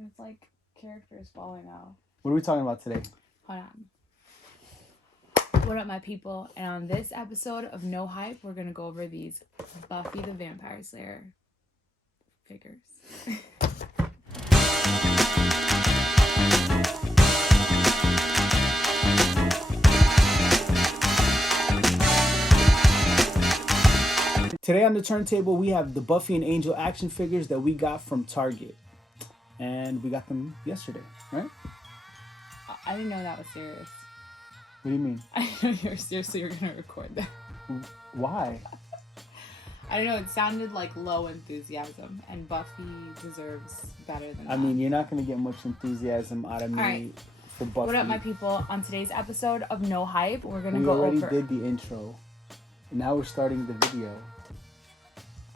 It's like characters falling off. What are we talking about today? Hold on. What up, my people? And on this episode of No Hype, we're gonna go over these Buffy the Vampire Slayer figures. Today on the turntable, we have the Buffy and Angel action figures that we got from Target. And we got them yesterday, right? I didn't know that was serious. What do you mean? I didn't know you were seriously gonna record that. Why? I don't know, it sounded like low enthusiasm, and Buffy deserves better than that. I mean, you're not going to get much enthusiasm out of me for Buffy. What up, my people? On today's episode of No Hype, we're going to we go over... We already did the intro. Now we're starting the video.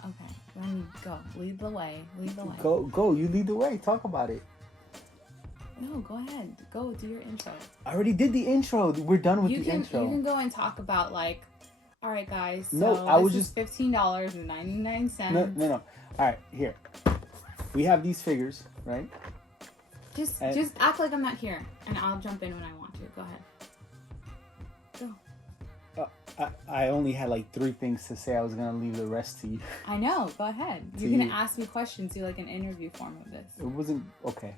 Okay, let me go. Lead the way. Lead the way. Go. You lead the way. Talk about it. No, go ahead. Go do your intro. I already did the intro. We're done with the intro. You can go and talk about, like... All right, guys. So no, I was just $15.99. No. All right, here. We have these figures, right? Just act like I'm not here, and I'll jump in when I want to. Go ahead. Go. I only had like 3 things to say. I was gonna leave the rest to you. I know. Go ahead. You're gonna ask me questions. Do like an interview form of this. It wasn't okay.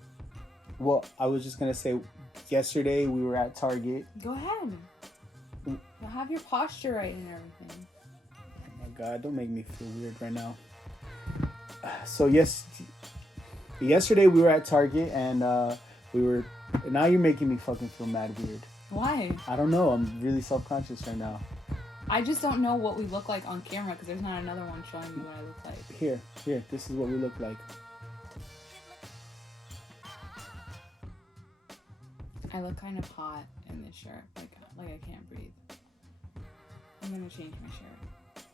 Well, I was just gonna say, yesterday we were at Target. Go ahead. You'll have your posture right and everything. Oh my God, don't make me feel weird right now. So yesterday we were at Target and now you're making me fucking feel mad weird. Why? I don't know. I'm really self-conscious right now. I just don't know what we look like on camera because there's not another one showing me what I look like. Here. This is what we look like. I look kind of hot in this shirt. Like I can't breathe. I'm gonna change my shirt.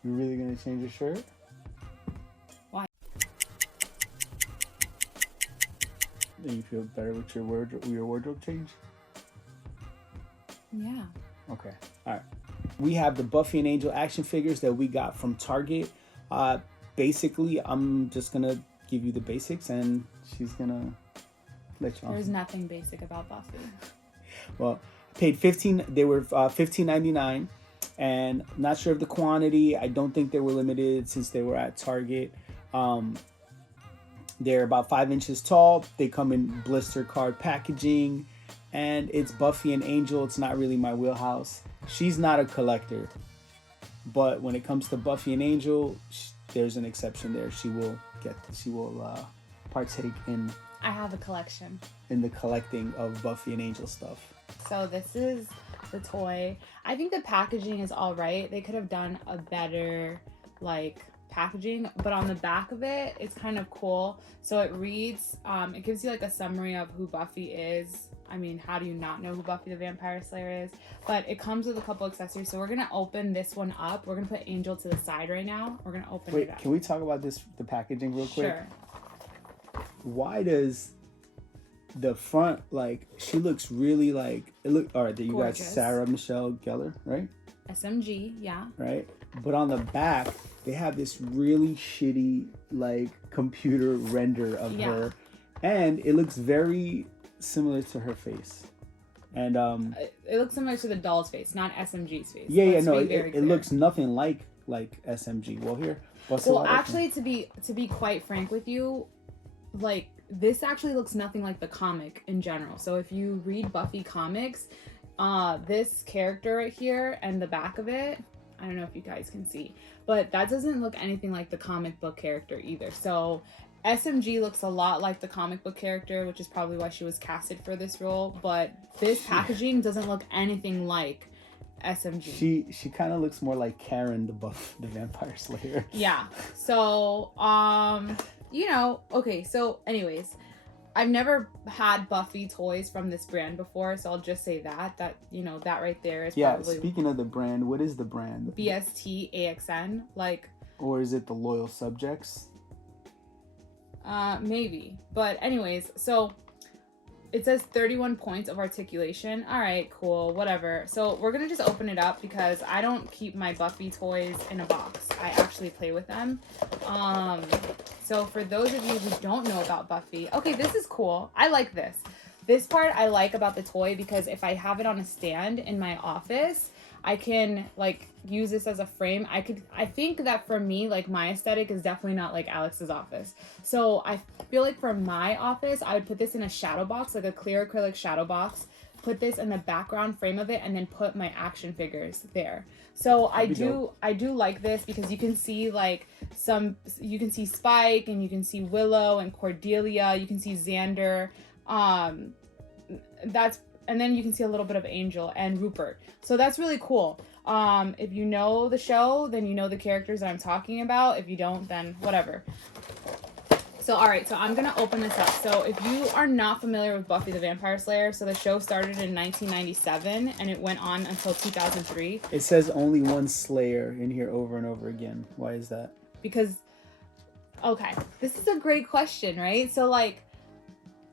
You're really gonna change your shirt? Why? Do you feel better with your wardrobe change? Yeah. Okay. All right. We have the Buffy and Angel action figures that we got from Target. Basically, I'm just gonna give you the basics, and she's gonna let you. There's nothing basic about Buffy. Well, I paid $15. They were $15.99, and not sure of the quantity. I don't think they were limited since they were at Target. They're about 5 inches tall. They come in blister card packaging, and it's Buffy and Angel. It's not really my wheelhouse. She's not a collector, but when it comes to Buffy and Angel, there's an exception there. She will partake in. I have a collection. In the collecting of Buffy and Angel stuff. So this is the toy. I think the packaging is all right. They could have done a better packaging, but on the back of it, it's kind of cool. So it reads, it gives you like a summary of who Buffy is. I mean, how do you not know who Buffy the Vampire Slayer is? But it comes with a couple accessories. So we're gonna open this one up. We're gonna put Angel to the side right now. We're gonna open it up. Wait, can we talk about the packaging real quick? Sure. Why does the front, she looks really all right, you got Sarah Michelle Gellar, right? SMG, yeah. Right? But on the back, they have this really shitty, computer render of her. And it looks very similar to her face. And it looks similar to the doll's face, not SMG's face. No, it looks nothing like SMG. Well, here. Well, actually, to be quite frank with you, this actually looks nothing like the comic in general. So if you read Buffy comics, this character right here and the back of it, I don't know if you guys can see, but that doesn't look anything like the comic book character either. So SMG looks a lot like the comic book character, which is probably why she was casted for this role, but this packaging doesn't look anything like SMG. She kind of looks more like Karen the Vampire Slayer. Yeah. So okay, so anyways, I've never had Buffy toys from this brand before, so I'll just say that that right there is probably... Yeah, speaking of the brand, what is the brand? BST AXN, Or is it the Loyal Subjects? Maybe. But anyways, so it says 31 points of articulation. All right, cool, whatever. So we're gonna just open it up because I don't keep my Buffy toys in a box. I actually play with them. So for those of you who don't know about Buffy, okay, this is cool. I like this. This part I like about the toy because if I have it on a stand in my office, I can like use this as a frame. I think that for me, like my aesthetic is definitely not like Alex's office. So I feel like for my office, I would put this in a shadow box, like a clear acrylic shadow box, put this in the background frame of it, and then put my action figures there. So I do like this because you can see like you can see Spike and you can see Willow and Cordelia, you can see Xander. And then you can see a little bit of Angel and Rupert. So that's really cool. If you know the show, then you know the characters that I'm talking about. If you don't, then whatever. So, all right. So I'm going to open this up. So if you are not familiar with Buffy the Vampire Slayer, so the show started in 1997 and it went on until 2003. It says only one Slayer in here over and over again. Why is that? Because, okay, this is a great question, right? So like,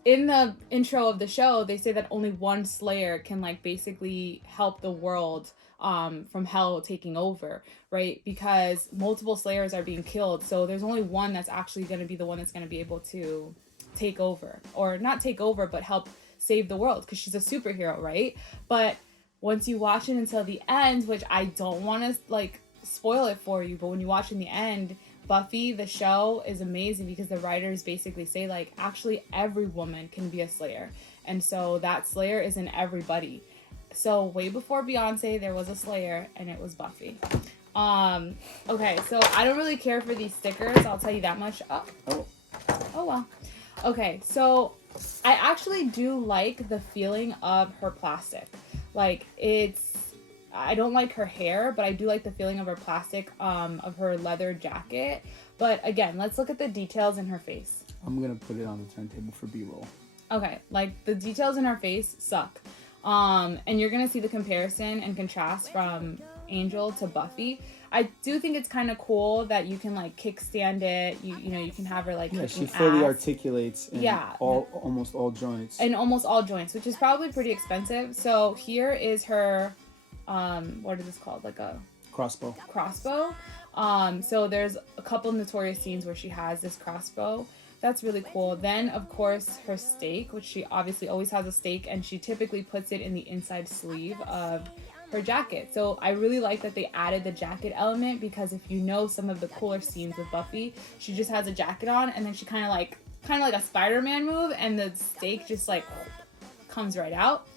in the intro of the show, they say that only one Slayer can like basically help the world from hell taking over, right? Because multiple Slayers are being killed, so there's only one that's actually going to be the one that's going to be able to take over, or not take over, but help save the world, because she's a superhero, right? But once you watch it until the end, which I don't want to like spoil it for you, but when you watch in the end, Buffy, the show, is amazing because the writers basically say, like, actually every woman can be a Slayer. And so that Slayer is in everybody. So way before Beyonce, there was a Slayer, and it was Buffy. Okay, so I don't really care for these stickers. I'll tell you that much. Oh well. Okay, so I actually do like the feeling of her plastic. Like, I don't like her hair, but I do like the feeling of her plastic, of her leather jacket. But again, let's look at the details in her face. I'm going to put it on the turntable for B-roll. Okay, like the details in her face suck. And you're going to see the comparison and contrast from Angel to Buffy. I do think it's kind of cool that you can like kickstand it. You know, you can have her like she fully articulates in almost all joints. In almost all joints, which is probably pretty expensive. So here is her what is this called? Like a crossbow. So there's a couple notorious scenes where she has this crossbow. That's really cool. Then of course her stake, which she obviously always has a stake, and she typically puts it in the inside sleeve of her jacket. So I really like that they added the jacket element, because if you know some of the cooler scenes with Buffy, she just has a jacket on and then she kind of like a Spider-Man move, and the stake just like comes right out.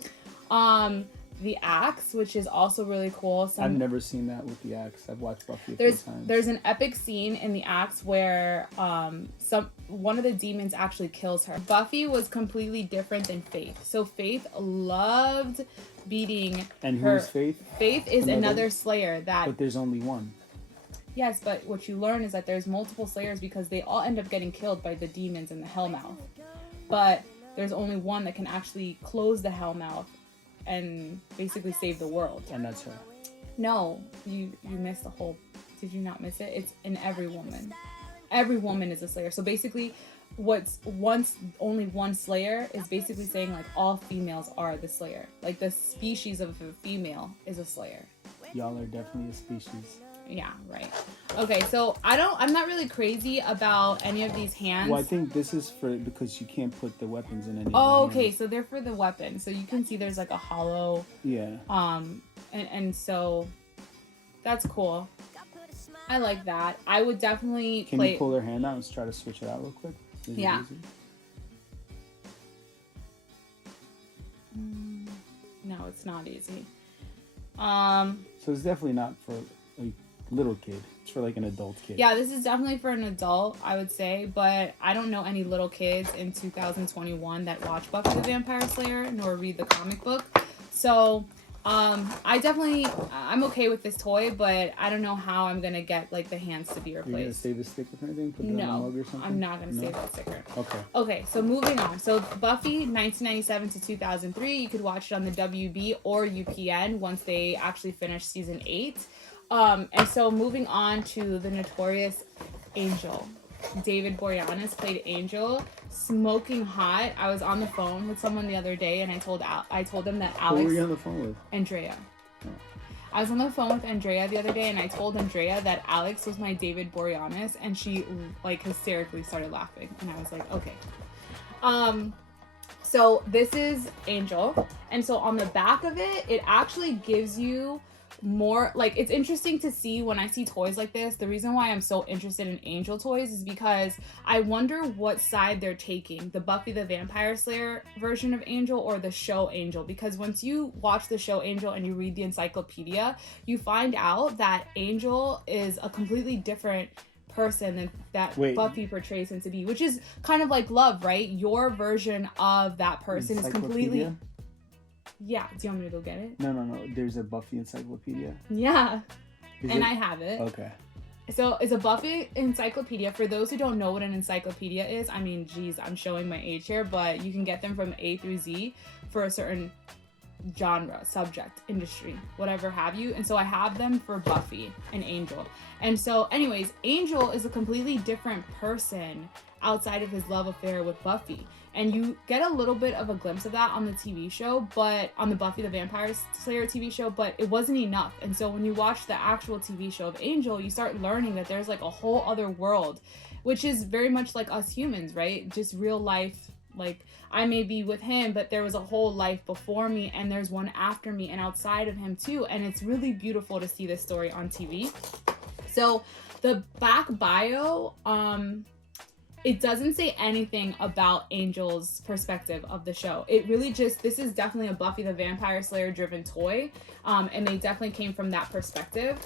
The axe, which is also really cool. I've never seen that with the axe. I've watched Buffy a few times. There's an epic scene in the axe where one of the demons actually kills her. Buffy was completely different than Faith. So Faith loved beating And who's Faith? Faith is another Slayer that... But there's only one. Yes, but what you learn is that there's multiple Slayers because they all end up getting killed by the demons in the Hellmouth. But there's only one that can actually close the Hellmouth and basically save the world. And that's her. No, you missed the whole... Did you not miss it? It's in every woman. Every woman is a Slayer. So basically, only one Slayer is basically saying like all females are the Slayer. Like the species of a female is a Slayer. Y'all are definitely a species. Yeah, right. Okay, so I'm not really crazy about any of these hands. Well, I think this is because you can't put the weapons in any okay, hands. so they're for the weapon. So you can see there's like a hollow. Yeah. And so that's cool. I like that. I would definitely Can you pull her hand out and try to switch it out real quick? Is it easy? No, it's not easy. So it's definitely not for a little kid. It's for like an adult kid. Yeah, this is definitely for an adult, I would say, but I don't know any little kids in 2021 that watch Buffy the Vampire Slayer nor read the comic book. So I'm okay with this toy, but I don't know how I'm gonna get like the hands to be replaced. You're gonna save the sticker or anything? Put it on a mug or something? I'm not gonna save that sticker. Okay, so moving on. So Buffy 1997 to 2003, you could watch it on the WB or UPN once they actually finish season 8. And so moving on to the notorious Angel. David Boreanaz played Angel. smoking hot. I was on the phone with someone the other day, and I told them that Alex. Who were you on the phone with? Andrea. Oh. I was on the phone with Andrea the other day, and I told Andrea that Alex was my David Boreanaz, and she like hysterically started laughing, and I was like, okay. So this is Angel, and so on the back of it, it actually gives you more, like, it's interesting to see when I see toys like this. The reason why I'm so interested in Angel toys is because I wonder what side they're taking, the Buffy the Vampire Slayer version of Angel or the show Angel, because once you watch the show Angel and you read the encyclopedia, you find out that Angel is a completely different person than that Buffy portrays him to be, which is kind of like love, right? Your version of that person is completely... Yeah, do you want me to go get it? No. There's a Buffy Encyclopedia. Yeah, I have it. Okay. So it's a Buffy Encyclopedia. For those who don't know what an encyclopedia is, I mean, geez, I'm showing my age here, but you can get them from A through Z for a certain genre, subject, industry, whatever have you. And so I have them for Buffy and Angel. And so anyways, Angel is a completely different person outside of his love affair with Buffy. And you get a little bit of a glimpse of that on the TV show, but on the Buffy the Vampire Slayer TV show, but it wasn't enough. And so when you watch the actual TV show of Angel, you start learning that there's like a whole other world, which is very much like us humans, right? Just real life. Like, I may be with him, but there was a whole life before me, and there's one after me and outside of him too. And it's really beautiful to see this story on TV. So the back bio, it doesn't say anything about Angel's perspective of the show. It really just, this is definitely a Buffy the Vampire Slayer driven toy. And they definitely came from that perspective.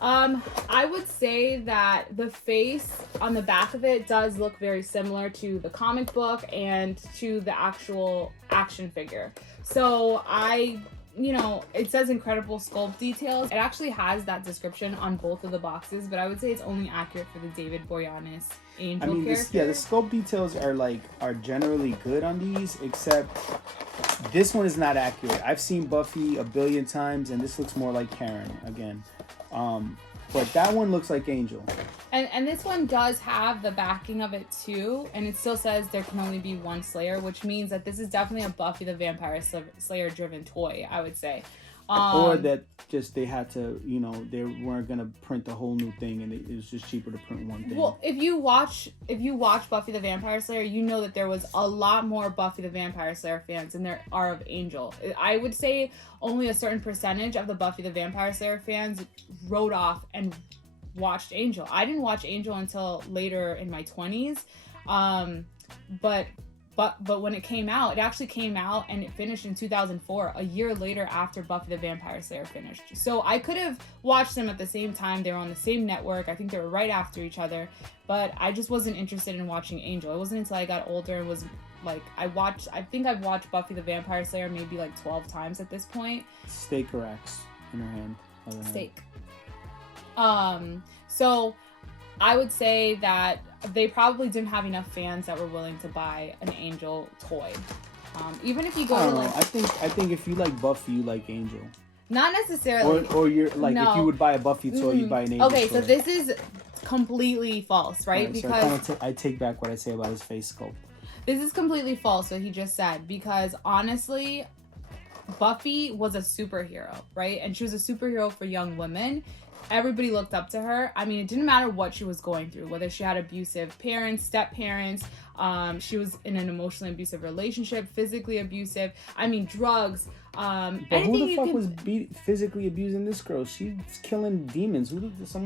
I would say that the face on the back of it does look very similar to the comic book and to the actual action figure. So it says incredible sculpt details. It actually has that description on both of the boxes, but I would say it's only accurate for the David Boreanaz Angel character. The sculpt details are generally good on these, except this one is not accurate. I've seen Buffy a billion times, and this looks more like Karen again. But that one looks like Angel. And this one does have the backing of it too, and it still says there can only be one Slayer, which means that this is definitely a Buffy the Vampire Slayer driven toy, I would say. Or that just they had to, they weren't gonna print the whole new thing, and it was just cheaper to print one thing. Well, if you watch Buffy the Vampire Slayer, you know that there was a lot more Buffy the Vampire Slayer fans than there are of Angel. I would say only a certain percentage of the Buffy the Vampire Slayer fans wrote off and watched Angel. I didn't watch Angel until later in my 20s, but when it came out, it actually came out and it finished in 2004, a year later after Buffy the Vampire Slayer finished. So I could have watched them at the same time. They were on the same network. I think they were right after each other, but I just wasn't interested in watching Angel. It wasn't until I got older and was like, I think I've watched Buffy the Vampire Slayer maybe like 12 times at this point. Steak or axe in her hand? Steak. So I would say that they probably didn't have enough fans that were willing to buy an Angel toy. Even if you go to like... I think if you like Buffy, you like Angel. Not necessarily. Or you're like, no. If you would buy a Buffy toy, you'd buy an Angel toy. So this is completely false, right? Because so I take back what I say about his face sculpt. This is completely false, what he just said, because honestly, Buffy was a superhero, right? And she was a superhero for young women. Everybody looked up to her. I mean, it didn't matter what she was going through, whether she had abusive parents, step-parents, she was in an emotionally abusive relationship, physically abusive, I mean, drugs, but who the fuck was physically abusing this girl? She's killing demons.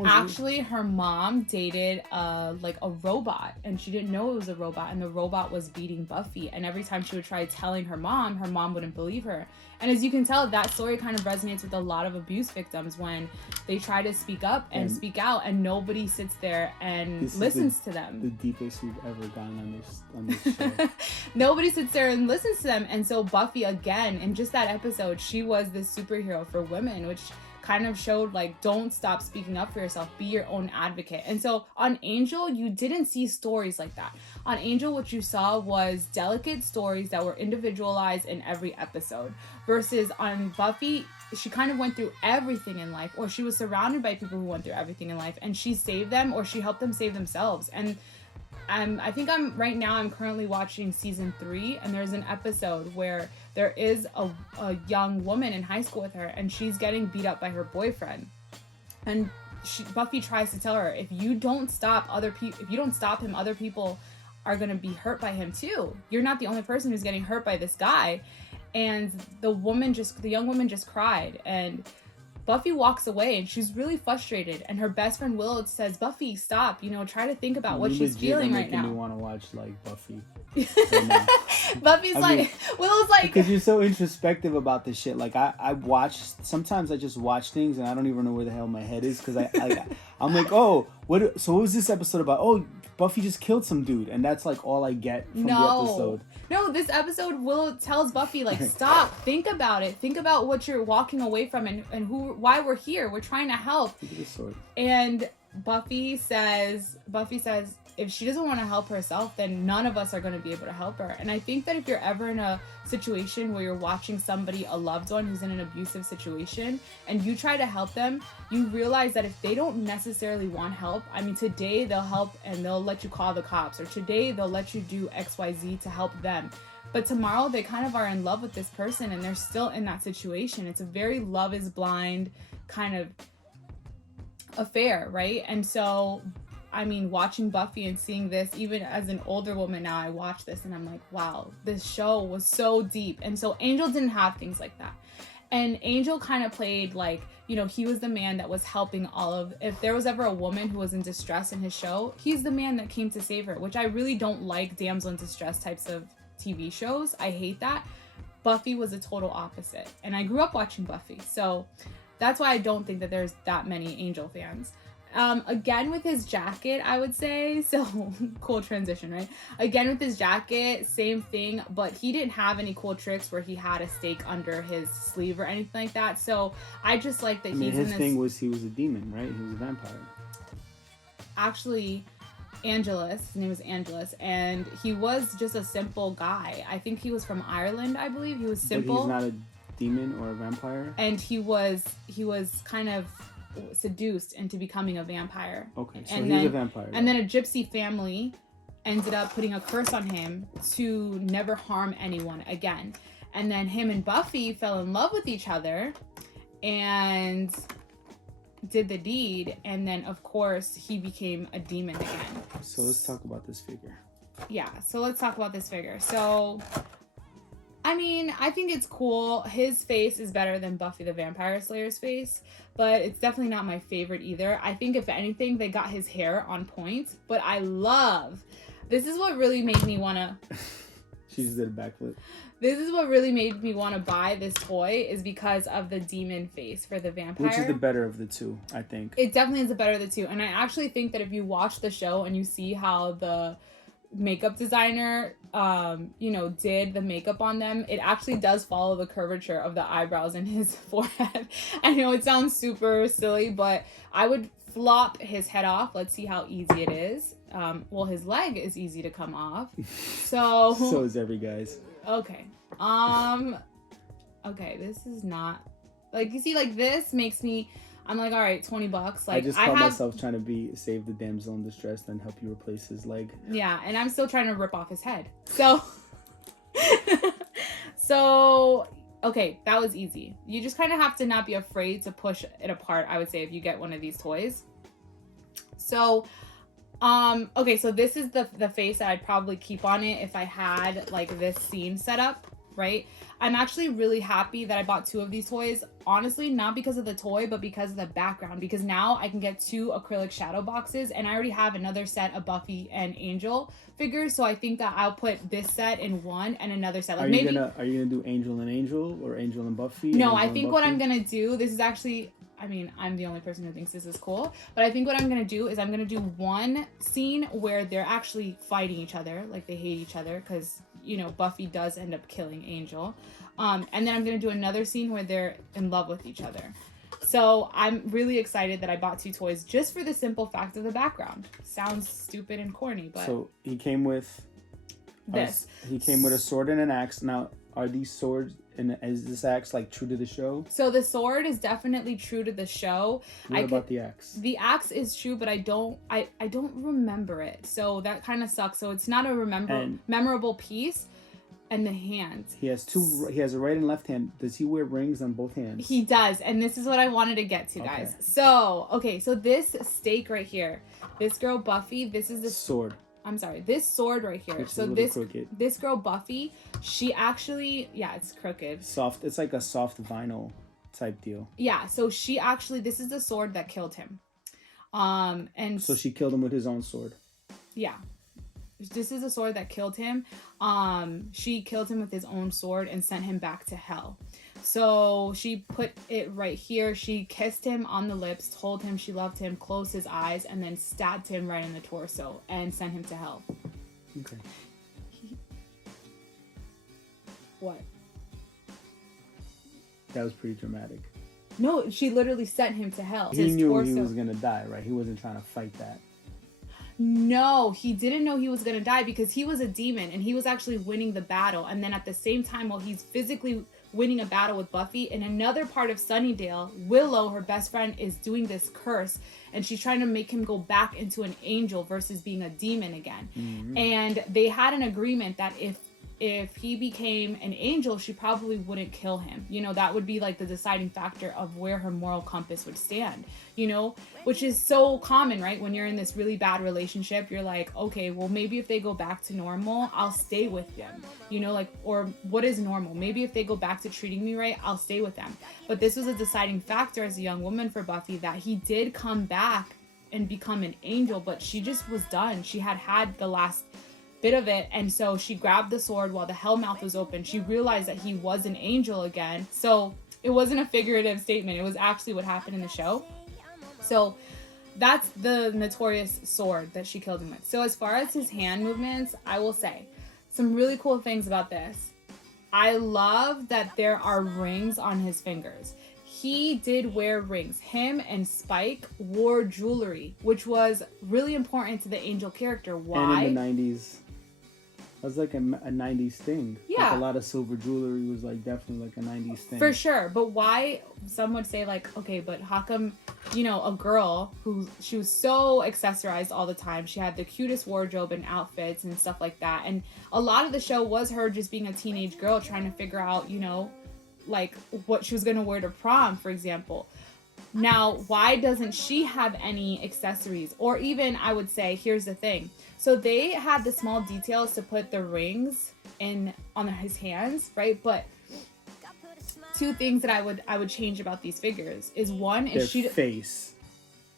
Actually, her mom dated like a robot, and she didn't know it was a robot, and the robot was beating Buffy, and every time she would try telling her mom wouldn't believe her. And as you can tell, that story kind of resonates with a lot of abuse victims when they try to speak up and speak out, and nobody sits there and listens to them. The deepest we've ever gone on this show. Nobody sits there and listens to them. And so Buffy, again, in just that episode, she was this superhero for women, which kind of showed like, don't stop speaking up for yourself, be your own advocate. And so on Angel, you didn't see stories like that. On Angel, what you saw was delicate stories that were individualized in every episode, versus on Buffy, she kind of went through everything in life, or she was surrounded by people who went through everything in life, and she saved them, or she helped them save themselves. And I think I'm currently watching season 3, and there's an episode where there is a young woman in high school with her, and she's getting beat up by her boyfriend. And Buffy tries to tell her, if you don't stop him, other people are going to be hurt by him too. You're not the only person who's getting hurt by this guy. And the young woman just cried, and Buffy walks away, and she's really frustrated. And her best friend Willow says, "Buffy, stop. Try to think about what she's feeling right now." Making me want to watch like Buffy. Buffy's Willow's like, because you're so introspective about this shit. Like sometimes I just watch things and I don't even know where the hell my head is, because I'm like, oh, what was this episode about? Oh, Buffy just killed some dude, and that's like all I get from the episode. No, this episode, Willow tells Buffy, like, stop, think about it, think about what you're walking away from, and why we're here. We're trying to help. Look at this sword. And Buffy says, if she doesn't want to help herself, then none of us are going to be able to help her. And I think that if you're ever in a situation where you're watching somebody, a loved one who's in an abusive situation, and you try to help them, you realize that if they don't necessarily want help, I mean, today they'll help and they'll let you call the cops, or today they'll let you do XYZ to help them. But tomorrow they kind of are in love with this person, and they're still in that situation. It's a very Love is Blind kind of affair, right? And so, I mean, watching Buffy and seeing this, even as an older woman now, I watch this and I'm like, wow, this show was so deep. And so Angel didn't have things like that. And Angel kind of played like, he was the man that was helping if there was ever a woman who was in distress in his show, he's the man that came to save her, which I really don't like damsel in distress types of TV shows. I hate that. Buffy was a total opposite. And I grew up watching Buffy. So that's why I don't think that there's that many Angel fans. Again with his jacket, I would say, so cool transition, right? Again with his jacket, same thing, but he didn't have any cool tricks where he had a stake under his sleeve or anything like that. So I just like that his thing was he was a demon, right? He was a vampire. Actually, his name was Angelus, and he was just a simple guy. I think he was from Ireland, I believe. He was simple. But he's not a demon or a vampire? And he was kind of seduced into becoming a vampire. Okay, so he's a vampire. And then a gypsy family ended up putting a curse on him to never harm anyone again. And then him and Buffy fell in love with each other and did the deed. And then, of course, he became a demon again. So let's talk about this figure. Yeah, so let's talk about this figure. So, I mean, I think it's cool. His face is better than Buffy the Vampire Slayer's face, but it's definitely not my favorite either. I think if anything, they got his hair on point, but this is what really made me want to... She just did a backflip. This is what really made me want to buy this toy, is because of the demon face for the vampire. Which is the better of the two, I think. It definitely is the better of the two. And I actually think that if you watch the show and you see how the makeup designer did the makeup on them, it actually does follow the curvature of the eyebrows in his forehead. I know it sounds super silly, but I would flop his head off. Let's see how easy it is. Well, his leg is easy to come off, so is every guy's. Okay, okay, this is not, like, you see, like, this makes me, I'm like, all right, $20. Like, I just caught myself trying to save the damsel in distress, then help you replace his leg. Yeah, and I'm still trying to rip off his head. So, so, okay, that was easy. You just kind of have to not be afraid to push it apart, I would say, if you get one of these toys. So, okay, so this is the face that I'd probably keep on it if I had, like, this scene set up, right? I'm actually really happy that I bought 2 of these toys. Honestly, not because of the toy, but because of the background. Because now I can get 2 acrylic shadow boxes, and I already have another set of Buffy and Angel figures. So I think that I'll put this set in one and another set. Like, are you gonna do Angel and Angel, or Angel and Buffy? No, I think what I'm gonna do, this is actually, I mean, I'm the only person who thinks this is cool, but I think what I'm going to do is I'm going to do one scene where they're actually fighting each other, like they hate each other, because, Buffy does end up killing Angel. And then I'm going to do another scene where they're in love with each other. So I'm really excited that I bought 2 toys just for the simple fact of the background. Sounds stupid and corny, but... So he came with this. He came with a sword and an axe. Now, are these swords and is this axe like true to the show? So the sword is definitely true to the show. What about the axe? The axe is true, but I don't remember it. So that kind of sucks. So it's not a memorable piece. And the hands. He has a right and left hand. Does he wear rings on both hands? He does. And this is what I wanted to get to, guys. So this stake right here. This girl Buffy, this is the sword. I'm sorry, this sword right here. It's so this girl Buffy, she actually, yeah, it's crooked. Soft. It's like a soft vinyl type deal. Yeah, so she actually, this is the sword that killed him. And so she killed him with his own sword. Yeah. This is a sword that killed him. She killed him with his own sword and sent him back to hell. So she put it right here. She kissed him on the lips, told him she loved him, closed his eyes, and then stabbed him right in the torso and sent him to hell. Okay. What? That was pretty dramatic. No, she literally sent him to hell. He knew he was gonna die, right? He wasn't trying to fight that. No, he didn't know he was going to die because he was a demon and he was actually winning the battle. And then at the same time, while he's physically winning a battle with Buffy, in another part of Sunnydale, Willow, her best friend, is doing this curse and she's trying to make him go back into an angel versus being a demon again. Mm-hmm. And they had an agreement that if he became an angel, she probably wouldn't kill him. You know, that would be like the deciding factor of where her moral compass would stand, you know, which is so common, right? When you're in this really bad relationship, you're like, okay, well, maybe if they go back to normal, I'll stay with them, you know, like, or what is normal? Maybe if they go back to treating me right, I'll stay with them. But this was a deciding factor as a young woman for Buffy that he did come back and become an angel, but she just was done. She had the last bit of it, and so she grabbed the sword while the hellmouth was open. She realized that he was an angel again, so it wasn't a figurative statement. It was actually what happened in the show. So that's the notorious sword that she killed him with. So as far as his hand movements, I will say some really cool things about this. I love that there are rings on his fingers. He did wear rings. Him and Spike wore jewelry, which was really important to the angel character. Why? And in the 90s. That was like a 90s thing. Yeah. Like a lot of silver jewelry was like definitely like a 90s thing. For sure. But why? Some would say like, okay, but how come, you know, a girl she was so accessorized all the time. She had the cutest wardrobe and outfits and stuff like that. And a lot of the show was her just being a teenage girl trying to figure out, you know, like what she was going to wear to prom, for example. Now, why doesn't she have any accessories? Or even, I would say, here's the thing. So they had the small details to put the rings on his hands, right? But two things that I would change about these figures is one is their face.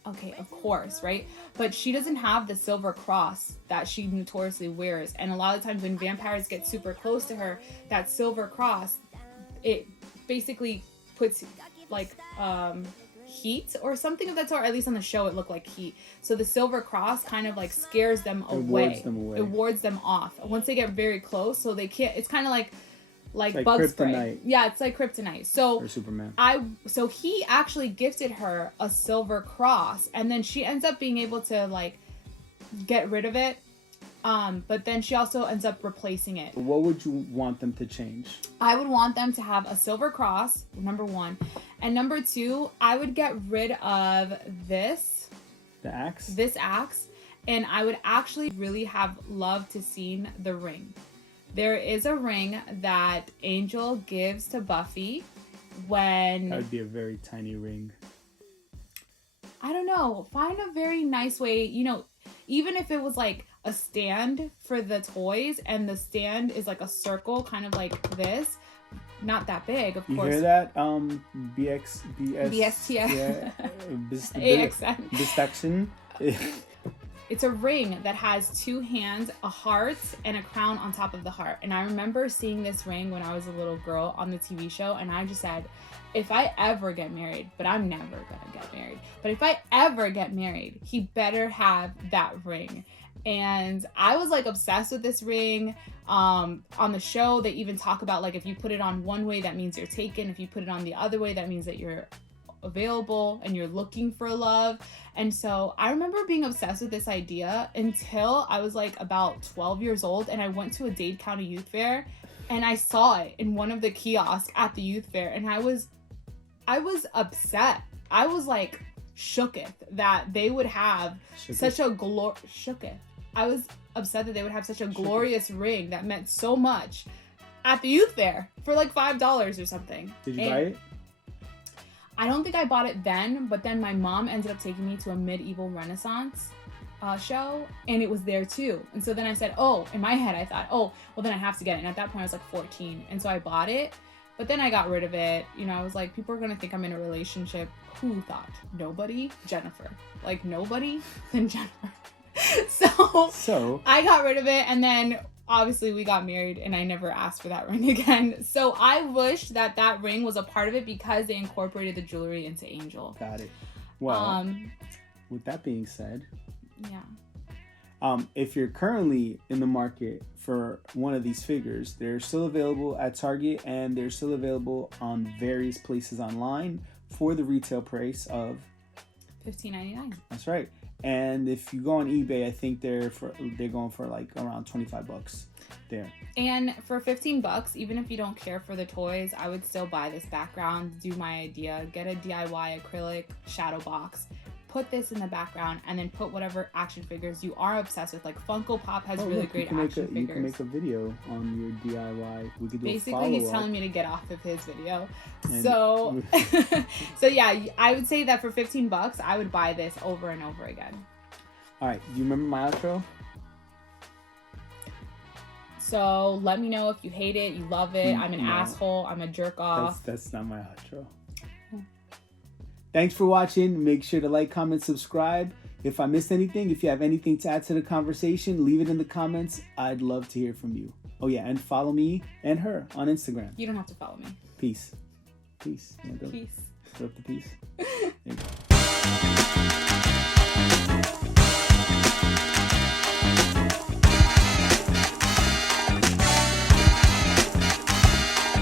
Okay, of course, right? But she doesn't have the silver cross that she notoriously wears. And a lot of times when vampires get super close to her, that silver cross, it basically puts like heat or something of that sort. At least on the show it looked like heat. So the silver cross kind of like scares them away. It wards them off once they get very close, so they can't. It's kind of like bug spray. Yeah, it's like kryptonite. So or Superman. So he actually gifted her a silver cross, and then she ends up being able to like get rid of it. But then she also ends up replacing it. What would you want them to change? I would want them to have a silver cross, number one. And number two, I would get rid of this. The axe? This axe. And I would actually really have loved to seen the ring. There is a ring that Angel gives to Buffy when... That would be a very tiny ring. I don't know. Find a very nice way, you know, even if it was like a stand for the toys and the stand is like a circle kind of like this, not that big, of course. You hear that? BST AXN. Distraction. It's a ring that has two hands, a heart, and a crown on top of the heart. And I remember seeing this ring when I was a little girl on the TV show, and I just said, if I ever get married, but I'm never gonna get married, but if I ever get married, he better have that ring. And I was like obsessed with this ring. On the show, they even talk about like if you put it on one way, that means you're taken. If you put it on the other way, that means that you're available and you're looking for love. And so I remember being obsessed with this idea until I was like about 12 years old, and I went to a Dade County Youth Fair and I saw it in one of the kiosks at the youth fair, and I was upset. I was like shooketh that they would have such a shooketh. I was upset that they would have such a glorious ring that meant so much at the youth fair for like $5 or something. Did you buy it? I don't think I bought it then, but then my mom ended up taking me to a medieval Renaissance show, and it was there too. And so then I said, oh, in my head I thought, oh, well then I have to get it. And at that point I was like 14, and so I bought it. But then I got rid of it. You know, I was like, people are gonna think I'm in a relationship. Who thought? Nobody? Jennifer. Like, nobody? Then Jennifer. So I got rid of it, and then obviously we got married, and I never asked for that ring again. So I wish that that ring was a part of it because they incorporated the jewelry into Angel. Got it. Well, with that being said, yeah. If you're currently in the market for one of these figures, they're still available at Target, and they're still available on various places online for the retail price of $15.99. That's right. And if you go on eBay, I think they're going for like around $25 there. And for $15, even if you don't care for the toys, I would still buy this background, do my idea, get a DIY acrylic shadow box, put this in the background, and then put whatever action figures you are obsessed with. Like Funko Pop has really great action figures. You can make a video on your DIY. We could do basically, he's telling me to get off of his video. So, so yeah, I would say that for $15, I would buy this over and over again. All right, do you remember my outro? So let me know if you hate it, you love it. I'm an asshole. I'm a jerk off. That's not my outro. Thanks for watching. Make sure to like, comment, subscribe. If I missed anything, if you have anything to add to the conversation, leave it in the comments. I'd love to hear from you. Oh yeah, and follow me and her on Instagram. You don't have to follow me. Peace. Peace. Peace. Throw up the peace. There you go.